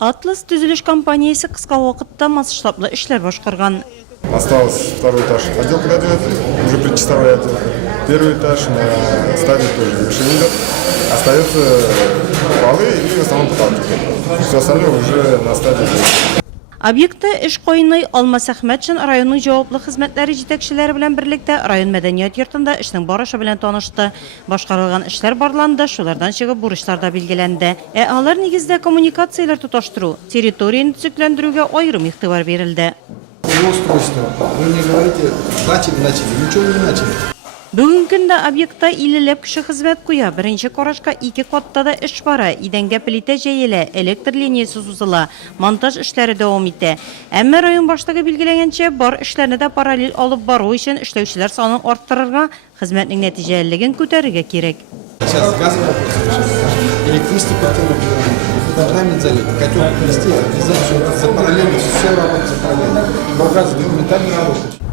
Атлас төзелеш компаниясе кыска вакытта масштаблы эшләр башкарган. Осталось второй этаж отделка доделать, уже предчистовая отделка. Первый этаж на стадии тоже завершения идет. Остается полы и в основном потолки. Все остальное уже на стадии. Объектта эш кайный Алмаз Әхмәтшин районның җаваплы хезмәтләре җитәкчеләре белән берлектә район мәдәният йортында эшнең барышы белән танышты. Башкарылган эшләр барланды, шулардан чыгып бурычлар да билгеләнде. Алар нигездә коммуникацияләр тоташтыру, территорияны төзекләндерүгә аерым игътибар бирелде. Устройство. Вы мне говорите, начали. Ничего не начали. Бүген көндә объектта 50 кеше хезмәт куя. Беренче карашка 2 катта да эш бара. Идәнгә плита җәелә, электр линиясе сузыла, монтаж эшләре дәвам итә. Әмма район башлыгы билгеләгәнчә, бар эшләрне дә параллель алып бару өчен эшләүчеләр санын арттырырга, хезмәтнең нәтиҗәлелеген күтәрергә кирәк. Сейчас газ электричество фундамент залит, котел плести, обязательно это за параллельно, все работает за параллельно. Но газ документально работает.